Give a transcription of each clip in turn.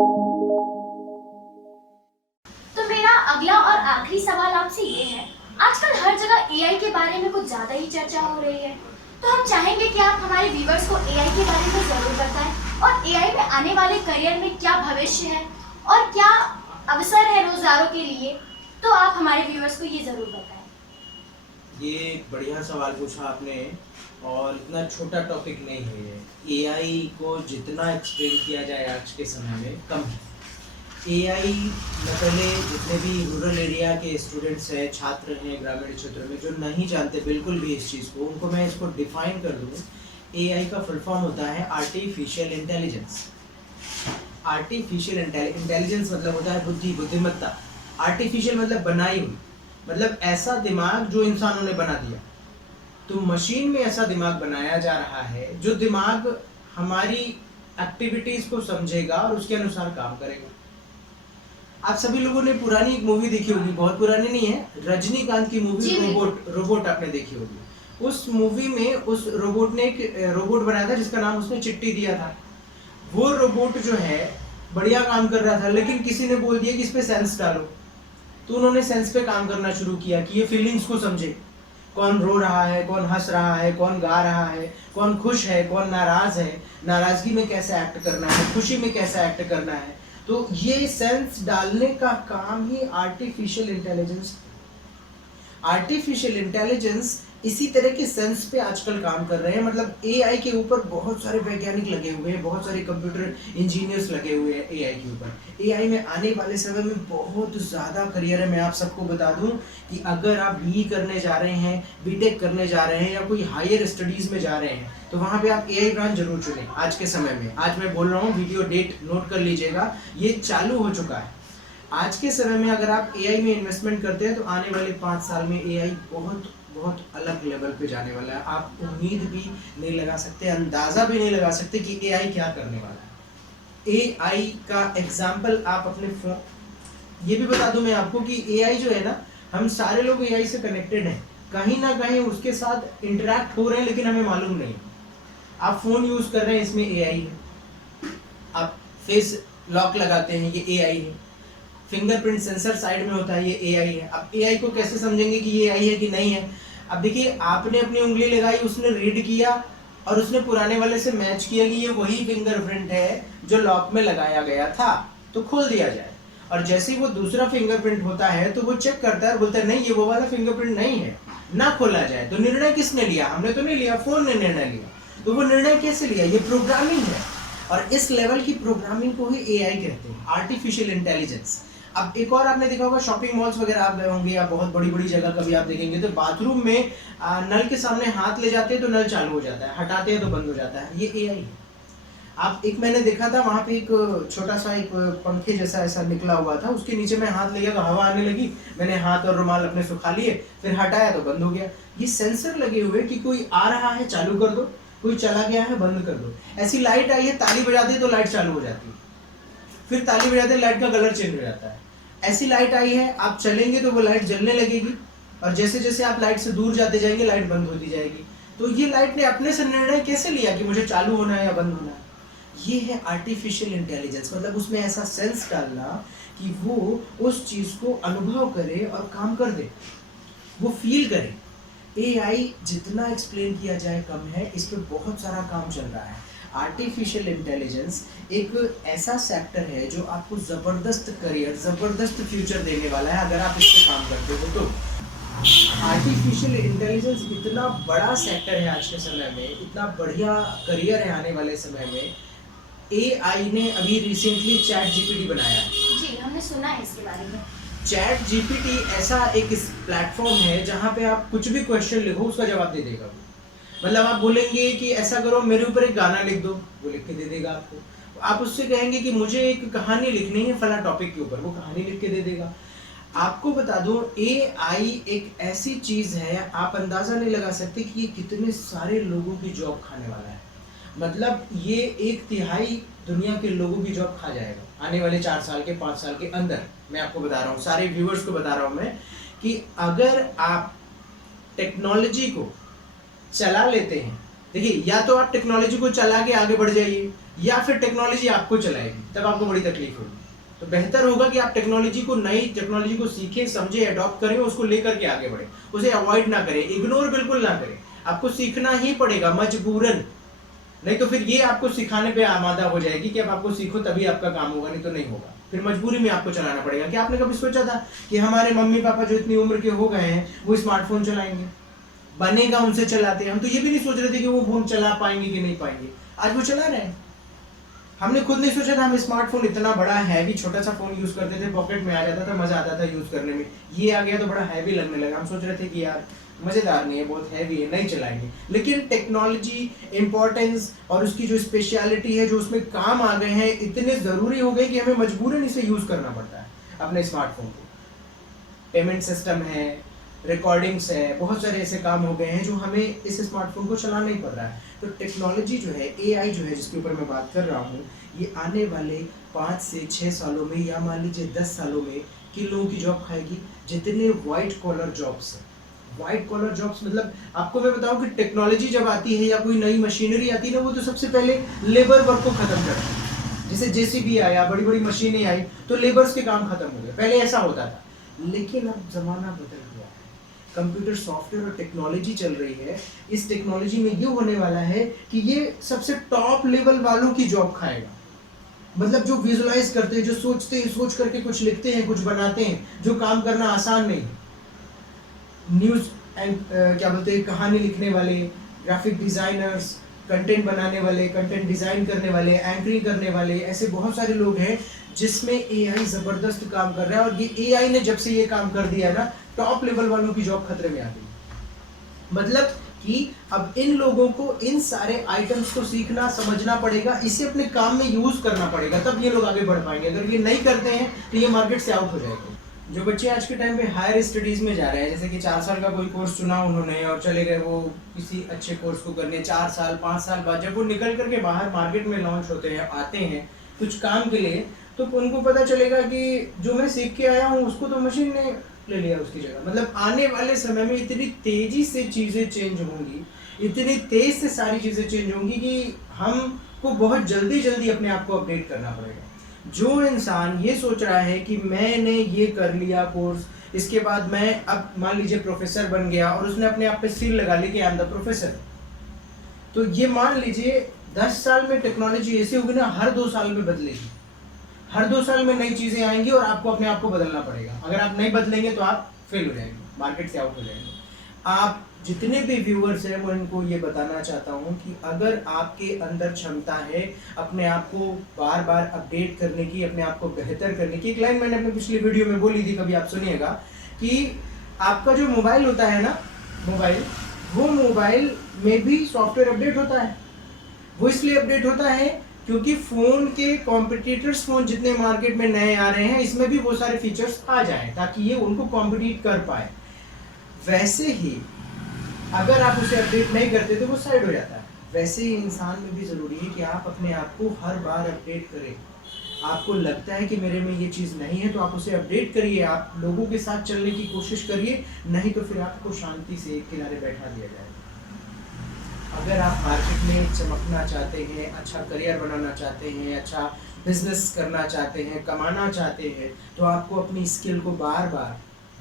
तो मेरा अगला और आखिरी सवाल आपसे ये है, आजकल हर जगह एआई के बारे में कुछ ज़्यादा ही चर्चा हो रही है, तो हम चाहेंगे कि आप हमारे व्यूवर्स को एआई के बारे में ज़रूर बताएं और एआई में आने वाले करियर में क्या भविष्य है और क्या अवसर है रोजगारों के लिए, तो आप हमारे व्यूवर्स को ये ज़रूर बताएं। ये एक बढ़िया सवाल पूछा आपने और इतना छोटा टॉपिक नहीं है ये। एआई को जितना एक्सप्लेन किया जाए आज के समय में कम है। एआई में पहले जितने भी रूरल एरिया के स्टूडेंट्स हैं, छात्र हैं ग्रामीण क्षेत्र में, जो नहीं जानते बिल्कुल भी इस चीज़ को, उनको मैं इसको डिफाइन कर दूँ। एआई का फुल फॉर्म होता है आर्टिफिशियल इंटेलिजेंस। आर्टिफिशियल इंटेलिजेंस मतलब होता है बुद्धि, बुद्धिमत्ता। आर्टिफिशियल मतलब बनाई हुई, मतलब ऐसा दिमाग जो इंसानों ने बना दिया। तो मशीन में ऐसा दिमाग बनाया जा रहा है जो दिमाग हमारी एक्टिविटीज को समझेगा और उसके अनुसार काम करेगा। आप सभी लोगों ने पुरानी एक मूवी देखी होगी, बहुत पुरानी नहीं है, रजनीकांत की मूवी रोबोट आपने देखी होगी। उस मूवी में उस रोबोट ने एक रोबोट बनाया था जिसका नाम उसने चिट्ठी दिया था। वो रोबोट जो है बढ़िया काम कर रहा था, लेकिन किसी ने बोल दिया कि इस पे सेंस डालो, तो उन्होंने सेंस पे काम करना शुरू किया कि ये फीलिंग्स को समझे, कौन रो रहा है, कौन हंस रहा है, कौन गा रहा है, कौन खुश है, कौन नाराज है, नाराजगी में कैसे एक्ट करना है, खुशी में कैसे एक्ट करना है। तो ये सेंस डालने का काम ही आर्टिफिशियल इंटेलिजेंस। आर्टिफिशियल इंटेलिजेंस इसी तरह के सेंस पे आजकल काम कर रहे हैं। मतलब एआई के ऊपर बहुत सारे वैज्ञानिक लगे हुए हैं, बहुत सारे कंप्यूटर इंजीनियर्स लगे हुए हैं एआई के ऊपर। एआई में आने वाले समय में बहुत ज़्यादा करियर है। मैं आप सबको बता दूं कि अगर आप बीई करने जा रहे हैं, बीटेक करने जा रहे हैं या कोई हायर स्टडीज़ में जा रहे हैं, तो वहाँ पे आप एआई ब्रांच जरूर चुनें। आज के समय में, आज मैं बोल रहा हूँ, वीडियो डेट नोट कर लीजिएगा, ये चालू हो चुका है। आज के समय में अगर आप एआई में इन्वेस्टमेंट करते हैं तो आने वाले 5 साल में एआई बहुत बहुत अलग लेवल पे जाने वाला है। आप उम्मीद भी नहीं लगा सकते, अंदाजा भी नहीं लगा सकते कि एआई क्या करने वाला है। एआई का एग्जाम्पल आप अपने फोन, ये भी बता दूं मैं आपको कि एआई जो है ना, हम सारे लोग एआई से कनेक्टेड हैं, कहीं ना कहीं उसके साथ इंटरेक्ट हो रहे हैं, लेकिन हमें मालूम नहीं। आप फोन यूज कर रहे हैं, इसमें एआई है। आप फेस लॉक लगाते हैं, ये एआई है। फिंगरप्रिंट सेंसर साइड में होता है, ये एआई है। अब एआई को कैसे समझेंगे कि ये एआई है कि नहीं है? अब देखिए, आपने अपनी उंगली लगाई, उसने रीड किया और उसने पुराने वाले से मैच किया कि ये वही फिंगरप्रिंट है जो लॉक में लगाया गया था, तो खोल दिया जाए। और जैसे ही वो दूसरा फिंगरप्रिंट होता है तो वो चेक करता है और बोलता है नहीं, ये वो वाला फिंगरप्रिंट नहीं है, ना खोला जाए। तो निर्णय किसने लिया? हमने तो नहीं लिया, फोन ने निर्णय लिया। तो वो निर्णय कैसे लिया? ये प्रोग्रामिंग है, और इस लेवल की प्रोग्रामिंग को ही एआई कहते हैं, आर्टिफिशियल इंटेलिजेंस। अब एक और आपने देखा होगा, शॉपिंग मॉल्स वगैरह आप गए होंगे या बहुत बड़ी बड़ी जगह कभी आप देखेंगे तो बाथरूम में नल के सामने हाथ ले जाते हैं तो नल चालू हो जाता है, हटाते हैं तो बंद हो जाता है, ये एआई है। आप एक मैंने देखा था, वहाँ पे एक छोटा सा एक पंखे जैसा ऐसा निकला हुआ था, उसके नीचे मैं हाथ ले गया तो हवा आने लगी, मैंने हाथ और रुमाल अपने सुखा लिए, फिर हटाया तो बंद हो गया। ये सेंसर लगे हुए कि कोई आ रहा है चालू कर दो, कोई चला गया है बंद कर दो। ऐसी लाइट आई है, ताली बजाते तो लाइट चालू हो जाती है, फिर ताली बजाते लाइट का कलर चेंज हो जाता है। ऐसी लाइट आई है, आप चलेंगे तो वो लाइट जलने लगेगी, और जैसे जैसे आप लाइट से दूर जाते जाएंगे लाइट बंद होती जाएगी। तो ये लाइट ने अपने से निर्णय कैसे लिया कि मुझे चालू होना है या बंद होना है? ये है आर्टिफिशियल इंटेलिजेंस। मतलब उसमें ऐसा सेंस डालना कि वो उस चीज को अनुभव करे और काम कर दे, वो फील करे। एआई जितना एक्सप्लेन किया जाए कम है, इस पे बहुत सारा काम चल रहा है। आर्टिफिशियल इंटेलिजेंस एक ऐसा सेक्टर है जो आपको ज़बरदस्त करियर, ज़बरदस्त फ्यूचर देने वाला है अगर आप इस पे काम करते हो तो। आर्टिफिशियल इंटेलिजेंस इतना बड़ा सेक्टर है आज के समय में, इतना बढ़िया करियर है आने वाले समय में। एआई ने अभी रिसेंटली चैट जीपीटी बनाया है। जी, हमने सुना है इसके बारे में। चैट जीपीटी ऐसा एक प्लेटफॉर्म है जहाँ पे आप कुछ भी क्वेश्चन लिखो उसका जवाब दे देगा। मतलब आप बोलेंगे कि ऐसा करो, मेरे ऊपर एक गाना लिख दो, वो लिख के दे देगा आपको। आप उससे कहेंगे कि मुझे एक कहानी लिखनी है फला टॉपिक के ऊपर, वो कहानी लिख के दे देगा। आपको बता दूं, एआई एक ऐसी चीज है, आप अंदाजा नहीं लगा सकते कि ये कितने सारे लोगों की जॉब खाने वाला है। मतलब ये 1/3 दुनिया के लोगों की जॉब खा जाएगा आने वाले 4 साल के 5 साल के अंदर। मैं आपको बता रहा हूँ, सारे व्यूवर्स को बता रहा हूँ मैं, कि अगर आप टेक्नोलॉजी को चला लेते हैं, देखिए, या तो आप टेक्नोलॉजी को चला के आगे बढ़ जाइए, या फिर टेक्नोलॉजी आपको चलाएगी, तब आपको बड़ी तकलीफ होगी। तो बेहतर होगा कि आप नई टेक्नोलॉजी को सीखें, समझें, अडॉप्ट करें, उसको लेकर के आगे बढ़े, उसे अवॉइड ना करें, इग्नोर बिल्कुल ना करें। आपको सीखना ही पड़ेगा मजबूरन, नहीं तो फिर ये आपको सिखाने पे आमादा हो जाएगी कि अब आपको सीखो तभी आपका काम होगा, नहीं तो नहीं होगा। फिर मजबूरी में आपको चलाना पड़ेगा। क्या आपने कभी सोचा था कि हमारे मम्मी पापा जो इतनी उम्र के हो गए हैं वो स्मार्टफोन चलाएंगे? बनेगा उनसे चलाते। हम तो ये भी नहीं सोच रहे थे कि वो फोन चला पाएंगे कि नहीं पाएंगे, आज वो चला रहे हैं। हमने खुद नहीं सोचा था, हम स्मार्टफोन इतना बड़ा हैवी छोटा सा फोन यूज करते थे, पॉकेट में आ जाता था, मजा आता था यूज करने में। ये आ गया तो बड़ा हैवी लगने लगा। हम सोच रहे थे कि यार मजेदार नहीं है, बहुत हैवी है, नहीं चलाएंगे। लेकिन टेक्नोलॉजी इंपॉर्टेंस और उसकी जो स्पेशलिटी है, जो उसमें काम आ गए हैं, इतने जरूरी हो गए कि हमें मजबूरन इसे यूज करना पड़ता है अपने स्मार्टफोन को। पेमेंट सिस्टम है, रिकॉर्डिंग्स है, बहुत सारे ऐसे काम हो गए हैं जो हमें इस स्मार्टफोन को चलाना ही पड़ रहा है। तो टेक्नोलॉजी जो है, एआई जो है, जिसके ऊपर मैं बात कर रहा हूँ, ये आने वाले 5 से 6 सालों में या मान लीजिए 10 सालों में किन लोगों की जॉब खाएगी? जितने व्हाइट कॉलर जॉब्स हैं। व्हाइट कॉलर जॉब्स मतलब आपको मैं बताऊं कि टेक्नोलॉजी जब आती है या कोई नई मशीनरी आती है ना, वो तो सबसे पहले लेबर वर्क को खत्म करती है। जैसे जेसीबी आया, बड़ी बड़ी मशीनें आई, तो लेबर्स के काम खत्म हो गए। पहले ऐसा होता था, लेकिन अब जमाना बदल गया है। कंप्यूटर सॉफ्टवेयर और टेक्नोलॉजी चल रही है। इस टेक्नोलॉजी में ये होने वाला है कि ये सबसे टॉप लेवल वालों की जॉब खाएगा। मतलब जो विजुलाइज करते हैं, जो सोचते हैं, सोच करके कुछ लिखते हैं, कुछ बनाते हैं, जो काम करना आसान नहीं है। न्यूज क्या बोलते हैं, कहानी लिखने वाले, ग्राफिक डिजाइनर्स, कंटेंट बनाने वाले, कंटेंट डिजाइन करने वाले, एंकरिंग करने वाले, ऐसे बहुत सारे लोग हैं जिसमें एआई जबरदस्त काम कर रहा है। और ये एआई ने जब से ये काम कर दिया है ना, टॉप लेवल वालों की जॉब खतरे में आ गई। मतलब कि अब इन लोगों को इन सारे आइटम्स को सीखना, समझना पड़ेगा, इसे अपने काम में यूज करना पड़ेगा, तब ये लोग आगे बढ़ पाएंगे। अगर ये नहीं करते हैं तो ये मार्केट से आउट हो जाएंगे। जो बच्चे आज के टाइम पे हायर स्टडीज में जा रहे हैं, जैसे कि 4 साल का कोई कोर्स चुना उन्होंने और चले गए वो किसी अच्छे कोर्स को करने, 4 साल 5 साल बाद जब वो निकल करके बाहर मार्केट में लॉन्च होते हैं, आते हैं कुछ काम के लिए, तो उनको पता चलेगा कि जो मैं सीख के आया हूँ उसको तो मशीन ने ले लिया उसकी जगह। मतलब आने वाले समय में इतनी तेजी से चीज़ें चेंज होंगी, इतनी तेज से सारी चीज़ें चेंज होंगी कि हमको बहुत जल्दी जल्दी अपने आप को अपडेट करना पड़ेगा। जो इंसान ये सोच रहा है कि मैंने ये कर लिया कोर्स, इसके बाद मैं अब मान लीजिए प्रोफेसर बन गया और उसने अपने आप पे सील लगा ली कि आई एम द प्रोफेसर, तो ये मान लीजिए 10 साल में टेक्नोलॉजी ऐसी होगी ना, हर 2 साल में बदलेगी। हर 2 साल में नई चीज़ें आएंगी और आपको अपने आप को बदलना पड़ेगा। अगर आप नहीं बदलेंगे तो आप फेल हो जाएंगे, मार्केट से आउट हो जाएंगे। आप जितने भी व्यूअर्स हैं वो इनको ये बताना चाहता हूँ कि अगर आपके अंदर क्षमता है अपने आप को बार बार अपडेट करने की, अपने आप को बेहतर करने की। एक लाइन मैंने अपने पिछली वीडियो में बोली थी, कभी आप सुनिएगा, कि आपका जो मोबाइल होता है ना, वो मोबाइल में भी सॉफ्टवेयर अपडेट होता है। वो इसलिए अपडेट होता है क्योंकि फ़ोन के कॉम्पिटिटर्स, फ़ोन जितने मार्केट में नए आ रहे हैं, इसमें भी वो सारे फीचर्स आ जाएं ताकि ये उनको कॉम्पिटिट कर पाए। वैसे ही अगर आप उसे अपडेट नहीं करते तो वो साइड हो जाता है। वैसे ही इंसान में भी ज़रूरी है कि आप अपने आप को हर बार अपडेट करें। आपको लगता है कि मेरे में ये चीज़ नहीं है तो आप उसे अपडेट करिए, आप लोगों के साथ चलने की कोशिश करिए, नहीं तो फिर आपको शांति से एक किनारे बैठा दिया जाएगा। अगर आप मार्केट में चमकना चाहते हैं, अच्छा करियर बनाना चाहते हैं, अच्छा बिजनेस करना चाहते हैं, कमाना चाहते हैं, तो आपको अपनी स्किल को बार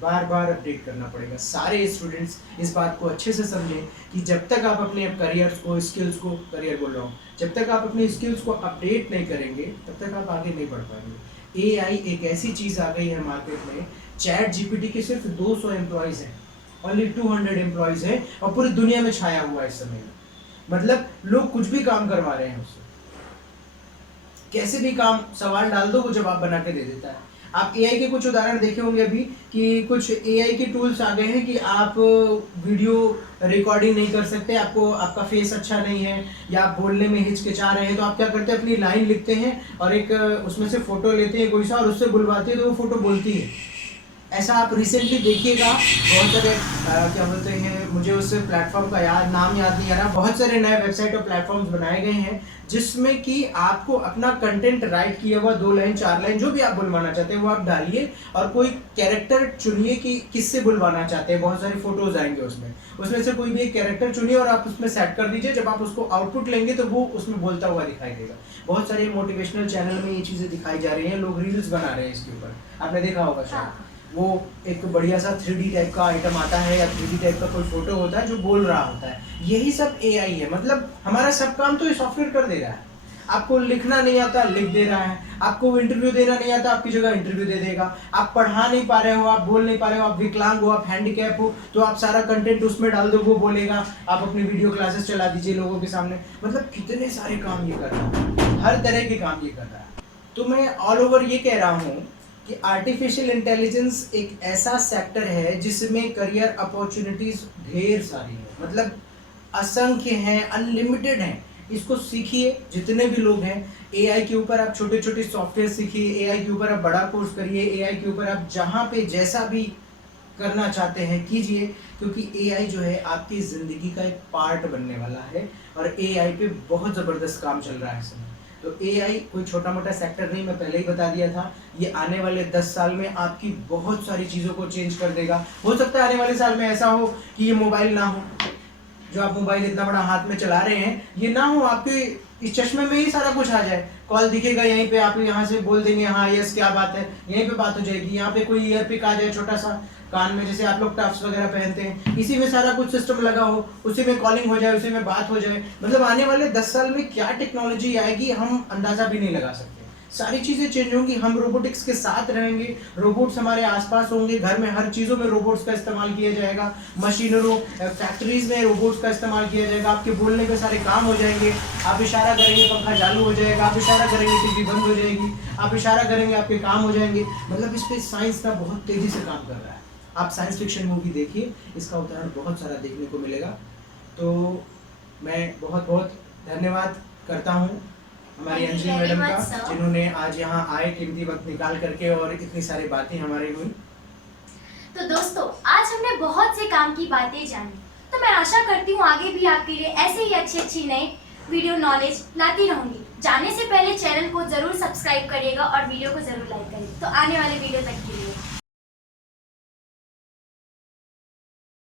बार अपडेट करना पड़ेगा। सारे स्टूडेंट्स इस बात को अच्छे से समझें कि जब तक आप अपने करियर्स को, स्किल्स को, करियर बोल रहा हूँ, जब तक आप अपने स्किल्स को अपडेट नहीं करेंगे तब तक आप आगे नहीं बढ़ पाएंगे। एआई एक ऐसी चीज़ आ गई है मार्केट में, चैट जीपीटी के सिर्फ 200 एम्प्लॉयज़ हैं, ओनली 200 एम्प्लॉयज़ हैं और पूरी दुनिया में छाया हुआ है इस समय। मतलब लोग कुछ भी काम करवा रहे हैं उससे, कैसे भी काम, सवाल डाल दो वो जवाब बना के दे देता है। आप एआई के कुछ उदाहरण देखे होंगे अभी कि कुछ एआई के टूल्स आ गए हैं कि आप वीडियो रिकॉर्डिंग नहीं कर सकते, आपको आपका फेस अच्छा नहीं है या आप बोलने में हिचकिचा रहे हैं, तो आप क्या करते हैं, अपनी लाइन लिखते हैं और एक उसमें से फोटो लेते हैं कोई सा और उससे बुलवाते हैं तो वो फोटो बोलती है। ऐसा आप रिसेंटली देखिएगा, बहुत सारे क्या बोलते हैं, मुझे उस प्लेटफॉर्म का नाम याद नहीं आ रहा, बहुत सारे नए वेबसाइट और प्लेटफॉर्म्स बनाए गए हैं जिसमें कि आपको अपना कंटेंट राइट किया हुआ 2 लाइन 4 लाइन जो भी आप बुलवाना चाहते हैं वो आप डालिए और कोई कैरेक्टर चुनिए कि किससे बुलवाना चाहते हैं। बहुत सारी फोटोज आएंगे उसमें से कोई भी एक कैरेक्टर चुनिए और आप उसमें सेट कर दीजिए। जब आप उसको आउटपुट लेंगे तो वो उसमें बोलता हुआ दिखाई देगा। बहुत सारे मोटिवेशनल चैनल में ये चीज़ें दिखाई जा रही हैं, लोग रील्स बना रहे हैं इसके ऊपर, आपने देखा होगा शायद। वो एक बढ़िया सा 3D टाइप का आइटम आता है या 3D टाइप का कोई फोटो होता है जो बोल रहा होता है। यही सब AI है, मतलब हमारा सब काम तो ये सॉफ्टवेयर कर दे रहा है। आपको लिखना नहीं आता, लिख दे रहा है। आपको इंटरव्यू देना नहीं आता, आपकी जगह इंटरव्यू दे देगा। आप पढ़ा नहीं पा रहे हो, आप बोल नहीं पा रहे हो, आप विकलांग हो, आप हैंडीकैप हो, तो आप सारा कंटेंट उसमें डाल दो, वो बोलेगा। आप अपनी वीडियो क्लासेस चला दीजिए लोगों के सामने। मतलब कितने सारे काम ये कर रहा है, हर तरह के काम ये कर रहा है। तो मैं ऑल ओवर ये कह रहा हूँ कि आर्टिफिशियल इंटेलिजेंस एक ऐसा सेक्टर है जिसमें करियर अपॉर्चुनिटीज ढेर सारी हैं, मतलब असंख्य हैं, अनलिमिटेड हैं। इसको सीखिए जितने भी लोग हैं। AI के ऊपर आप छोटे छोटे सॉफ्टवेयर सीखिए, AI के ऊपर आप बड़ा कोर्स करिए, AI के ऊपर आप जहाँ पे जैसा भी करना चाहते हैं कीजिए, क्योंकि AI जो है आपकी ज़िंदगी का एक पार्ट बनने वाला है और AI पे बहुत ज़बरदस्त काम चल रहा है इस समय। तो AI कोई छोटा मोटा सेक्टर नहीं, मैं पहले ही बता दिया था। ये आने वाले 10 साल में आपकी बहुत सारी चीज़ों को चेंज कर देगा। हो सकता है आने वाले साल में ऐसा हो कि ये मोबाइल ना हो, जो आप मोबाइल इतना बड़ा हाथ में चला रहे हैं ये ना हो, आपके इस चश्मे में ही सारा कुछ आ जाए। कॉल दिखेगा यहीं पे, आप यहाँ से बोल देंगे हाँ यस क्या बात है, यहीं पे बात हो जाएगी। यहाँ पे कोई ईयरपिक आ जाए छोटा सा कान में, जैसे आप लोग टफ्स वगैरह पहनते हैं, इसी में सारा कुछ सिस्टम लगा हो, उसी में कॉलिंग हो जाए, उसी में बात हो जाए। मतलब आने वाले 10 साल में क्या टेक्नोलॉजी आएगी हम अंदाजा भी नहीं लगा सकते। सारी चीज़ें चेंज होंगी, हम रोबोटिक्स के साथ रहेंगे, रोबोट्स हमारे आसपास होंगे, घर में हर चीज़ों में रोबोट्स का इस्तेमाल किया जाएगा, मशीनरों फैक्ट्रीज में रोबोट्स का इस्तेमाल किया जाएगा। आपके बोलने पे सारे काम हो जाएंगे, आप इशारा करेंगे पंखा चालू हो जाएगा, आप इशारा करेंगे टीवी बंद हो जाएगी, आप इशारा करेंगे आपके काम हो जाएंगे। मतलब इस पर साइंस का बहुत तेज़ी से काम कर रहा है। आप साइंस फिक्शन मूवी देखिए, इसका उदाहरण बहुत सारा देखने को मिलेगा। तो मैं बहुत बहुत धन्यवाद करता हूँ हमारी अंजलि मैडम का, जिन्होंने आज यहाँ आए कीमती वक्त निकाल करके और इतनी सारी बातें हमारी हुई। तो दोस्तों आज हमने बहुत से काम की बातें जानी, तो मैं आशा करती हूँ आगे भी आपके लिए ऐसे ही अच्छी नई वीडियो नॉलेज लाती रहूंगी। जाने से पहले चैनल को जरूर सब्सक्राइब करिएगा और वीडियो को जरूर लाइक करिएगा। तो आने वाले वीडियो तक के लिए